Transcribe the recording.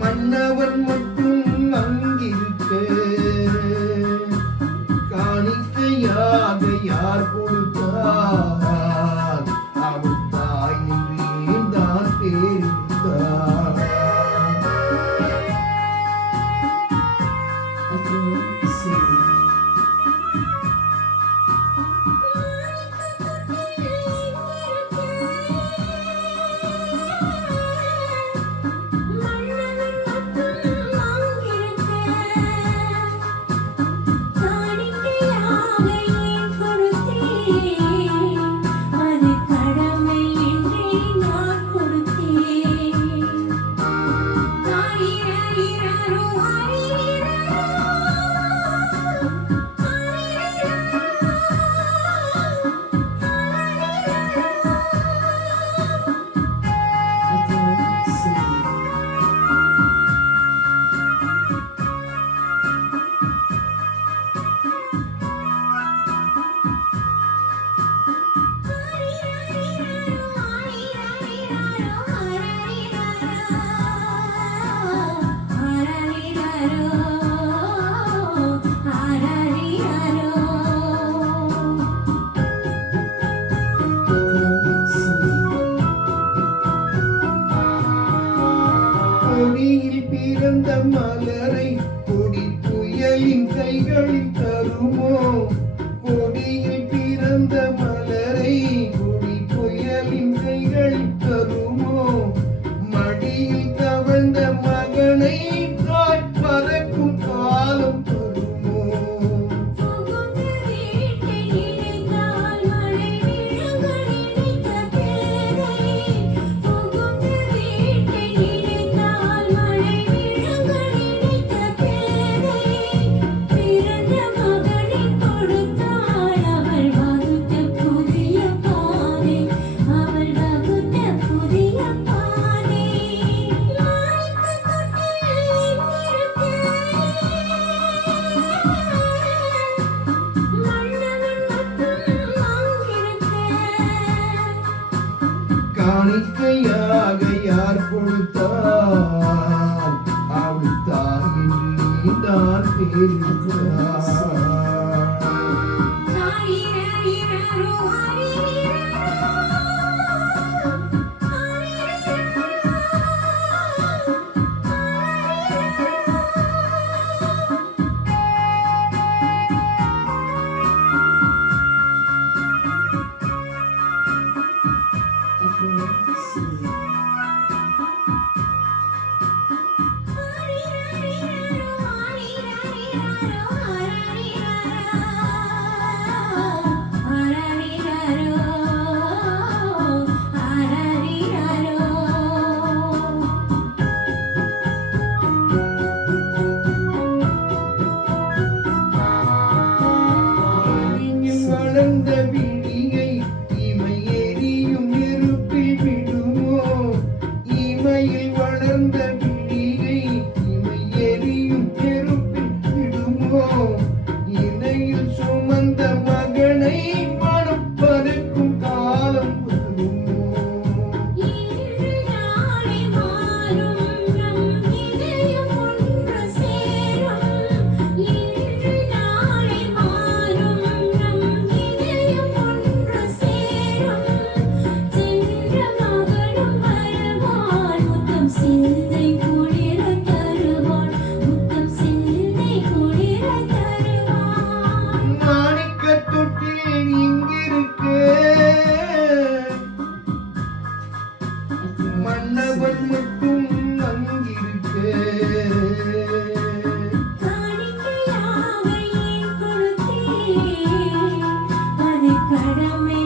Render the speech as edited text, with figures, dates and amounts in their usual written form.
மன்னவன் மட்டும் அங்கிருக்க காணிக்கையாக யார் கொடுத்தார்? அவள் தாய் என்றே தான் பேரிட்டார். கொடியில் பிறந்த மலரை கொடி புயலின் கைகளில் தருமோ? கொடியில் பிறந்த மலரை கொடி புயலின் கைகளில் தருமோ? மடியில் தவழ்ந்த மகனை தாய் பறக்கும் காலம் தருமோ? காணிக்கையாக யார் கொடுத்தார்? அவள் தாய் என்றே தான் பேரிட்டார். வளர்ந்த விழியை இமை எரியும் நெருப்பில் விடுமோ? இமையில் வளர்ந்த விழியை இமை எரியும் நெருப்பில் விடுமோ? இணையில் சுமந்த மகனை மனம் பறக்கும் காலம் வருமோ? சிந்தை குளிர தருவான், முத்தம் சிந்தை குளிர தருவான். வடமே